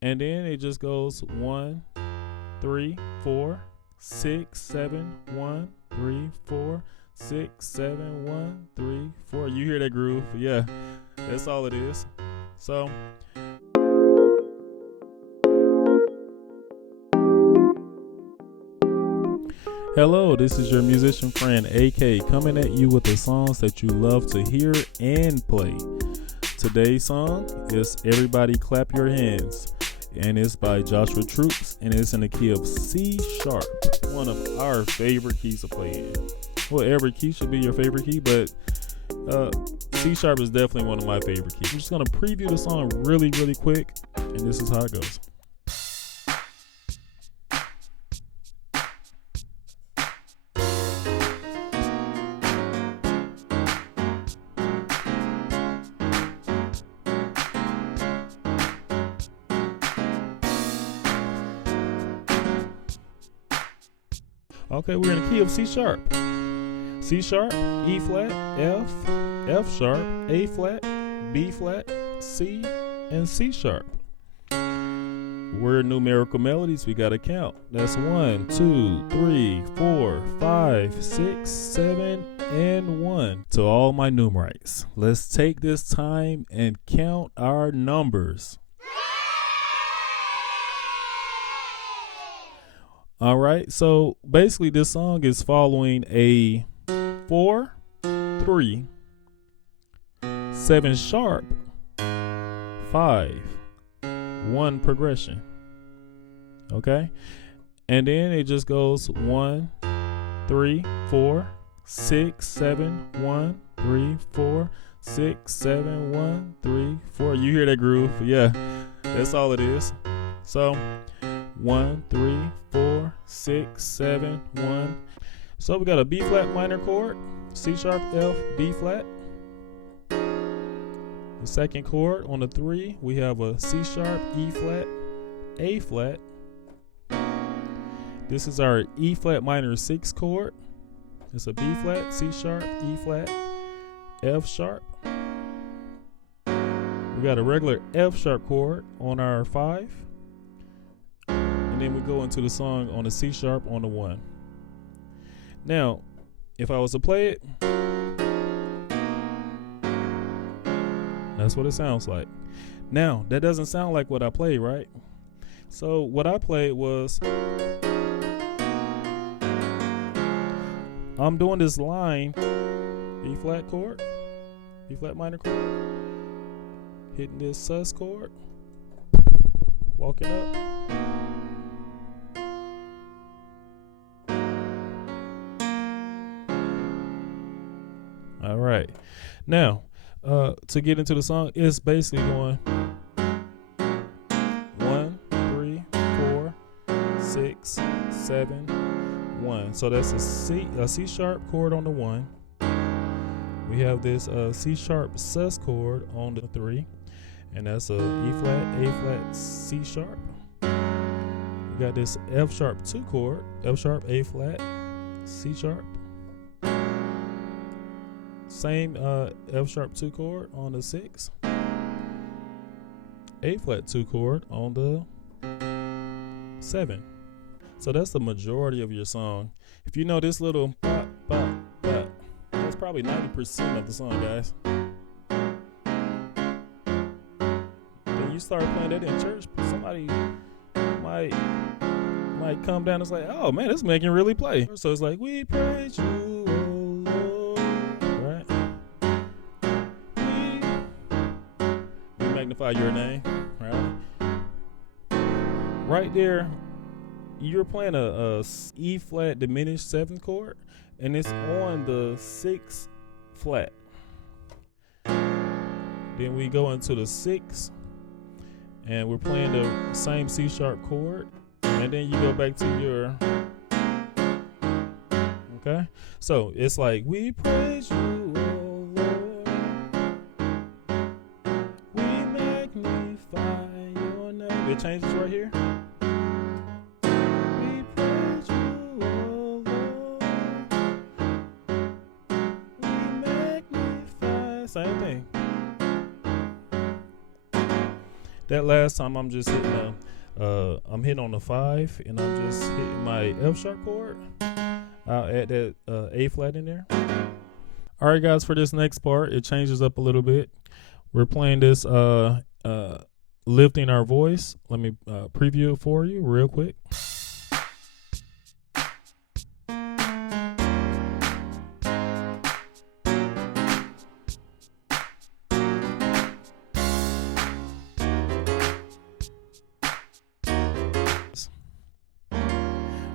and then it just goes 1, 3, 4, 6, 7, 1, 3, 4, 6, 7, 1, 3, 4. You hear that groove? Yeah, that's all it is. So hello, this is your musician friend AK coming at you with the songs that you love to hear and play. Today's song is Everybody Clap Your Hands, and it's by Joshua Troops, and it's in the key of C sharp, one of our favorite keys to play in. Well, every key should be your favorite key, but C sharp is definitely one of my favorite keys. I'm just going to preview the song really quick, and this is how it goes. Okay, we're in the key of C sharp. C sharp, E flat, F, F sharp, A flat, B flat, C, and C sharp. We're numerical melodies, we gotta count. That's 1, 2, 3, 4, 5, 6, 7, and 1. To all my numerites, let's take this time and count our numbers. All right, so basically this song is following a 4, 3, 7 sharp, 5, 1 progression. Okay, and then it just goes 1, 3, 4, 6, 7, 1, 3, 4, 6, 7, 1, 3, 4. You hear that groove? Yeah, that's all it is. So 1, 3, 4, 6, 7, 1. So we got a B flat minor chord, C sharp, F, B flat. The second chord on the 3, we have a C sharp, E flat, A flat. This is our E flat minor 6 chord. It's a B flat, C sharp, E flat, F sharp. We got a regular F sharp chord on our 5. And then we go into the song on the C sharp on the 1. Now, if I was to play it, that's what it sounds like. Now, that doesn't sound like what I played, right? So what I played was, I'm doing this line, B flat chord, B flat minor chord, hitting this sus chord, walking up. All right. Now, to get into the song, it's basically going 1, 3, 4, 6, 7, 1. So that's a C sharp chord on the 1. We have this C sharp sus chord on the 3, and that's a E flat, A flat, C sharp. We got this F sharp 2 chord, F sharp, A flat, C sharp. Same F sharp 2 chord on the 6, A flat 2 chord on the 7. So that's the majority of your song. If you know this little pop, pop, pop, that's probably 90% of the song, guys. When you start playing that in church, somebody might come down and say, oh man, this man can really play. So it's like, we praise you, oh Lord, right? We magnify your name, right? Right there, you're playing a E flat diminished 7th chord, and it's on the 6th flat. Then we go into the 6th, and we're playing the same C sharp chord, and then you go back to your, okay? So it's like, we praise you, oh Lord, we magnify your name. It changes right here. We praise you, oh Lord, we magnify. Same thing. That last time I'm just hitting I'm hitting on the 5 and I'm just hitting my F sharp chord. I'll add that A flat in there. All right, guys, for this next part, it changes up a little bit. We're playing this lifting our voice. Let me preview it for you real quick.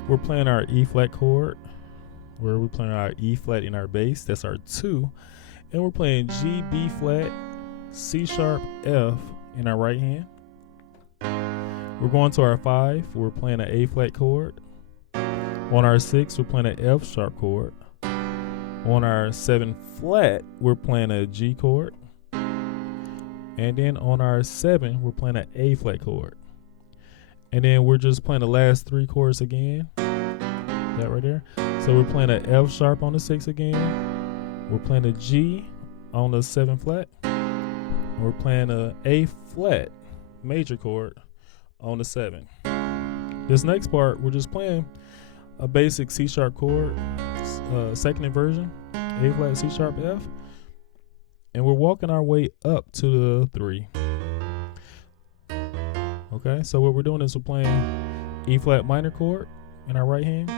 We're playing our E flat chord, where we're playing our E flat in our bass. That's our 2. And we're playing G, B flat, C sharp, F in our right hand. We're going to our 5. We're playing an A flat chord. On our 6, we're playing an F sharp chord. On our 7 flat, we're playing a G chord. And then on our 7, we're playing an A flat chord. And then we're just playing the last 3 chords again. That right there. So we're playing an F sharp on the 6 again. We're playing a G on the 7 flat. And we're playing a A flat major chord on the 7. This next part, we're just playing a basic C sharp chord, second inversion, A flat, C sharp, F. And we're walking our way up to the 3. Okay, so what we're doing is we're playing E flat minor chord in our right hand.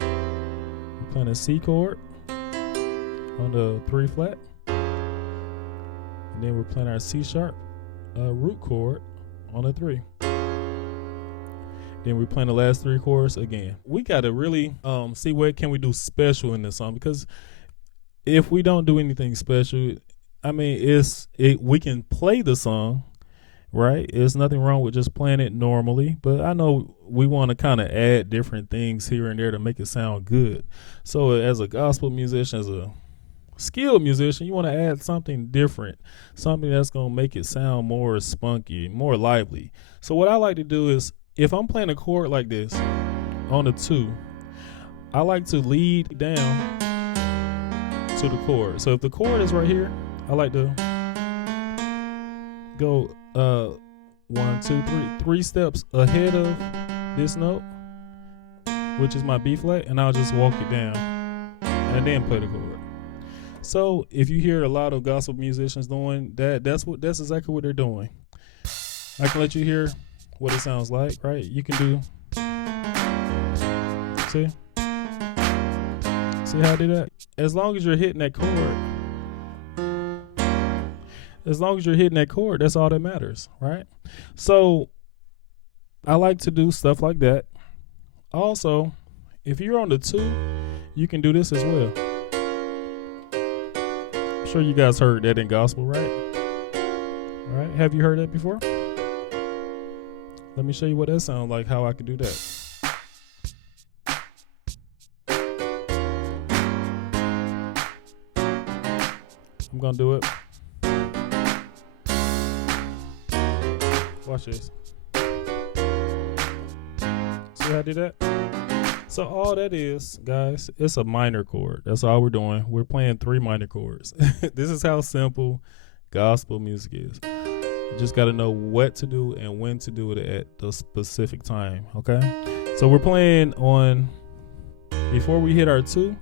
We're playing a C chord on the 3 flat. And then we're playing our C sharp root chord on the 3. Then we're playing the last 3 chords again. We got to really see what can we do special in this song, because if we don't do anything special, I mean, we can play the song, right? There's nothing wrong with just playing it normally, but I know we want to kind of add different things here and there to make it sound good. So as a gospel musician, as a skilled musician, you want to add something different, something that's going to make it sound more spunky, more lively. So what I like to do is, if I'm playing a chord like this on the 2, I like to lead down to the chord. So if the chord is right here, I like to go 1, 2, 3 steps ahead of this note, which is my B flat, and I'll just walk it down and then play the chord. So if you hear a lot of gospel musicians doing that, that's exactly what they're doing. I can let you hear what it sounds like, right? You can do, see how I do that? As long as you're hitting that chord, that's all that matters, right? So I like to do stuff like that. Also, if you're on the 2, you can do this as well. I'm sure you guys heard that in gospel, right? All right, have you heard that before? Let me show you what that sounds like, how I could do that. I'm gonna do it. Watch this. See how I did that? So all that is, guys, it's a minor chord. That's all we're doing. We're playing 3 minor chords. This is how simple gospel music is. You just got to know what to do and when to do it at the specific time, okay? So we're playing on, before we hit our 2,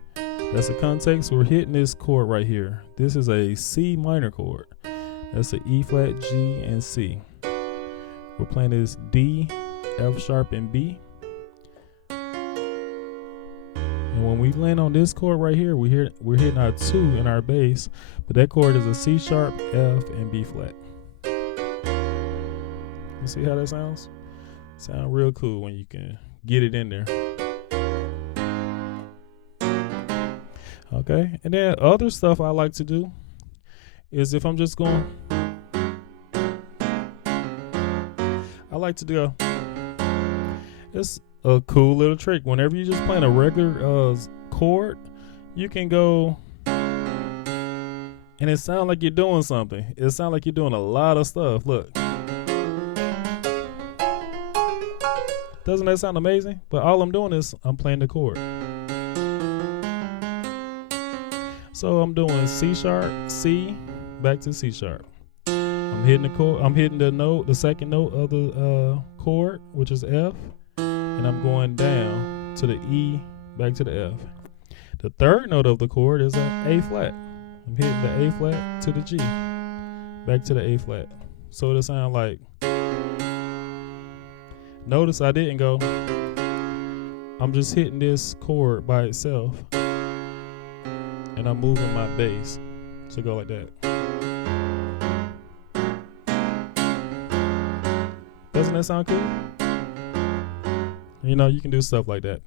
that's the context, we're hitting this chord right here. This is a C minor chord. That's an E flat, G, and C. We're playing this D, F sharp, and B. And when we land on this chord right here, we're hitting our 2 in our bass, but that chord is a C sharp, F, and B flat. You see how that sounds? Sound real cool when you can get it in there. Okay, and then other stuff I like to do is, if I'm just going, I like to do it's a cool little trick. Whenever you're just playing a regular chord, you can go and it sounds like you're doing something. It sounds like you're doing a lot of stuff. Look. Doesn't that sound amazing? But all I'm doing is I'm playing the chord. So I'm doing C sharp, C, back to C sharp. I'm I'm hitting the chord. I'm hitting the note, the second note of the chord, which is F, and I'm going down to the E, back to the F. The third note of the chord is an A flat. I'm hitting the A flat to the G, back to the A flat. So it'll sound like. Notice I didn't go. I'm just hitting this chord by itself, and I'm moving my bass to go like that. Doesn't that sound cool? You know, you can do stuff like that.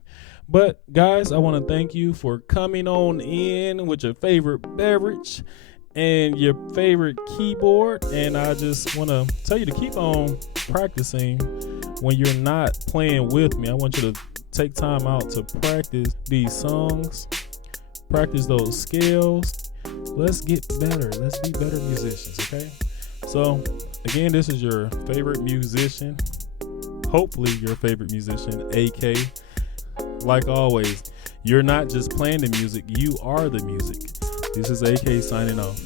But guys, I want to thank you for coming on in with your favorite beverage and your favorite keyboard. And I just want to tell you to keep on practicing when you're not playing with me. I want you to take time out to practice these songs, practice those scales. Let's get better. Let's be better musicians, okay? So again, this is your favorite musician, hopefully your favorite musician, AK. Like always, you're not just playing the music, you are the music. This is AK signing off.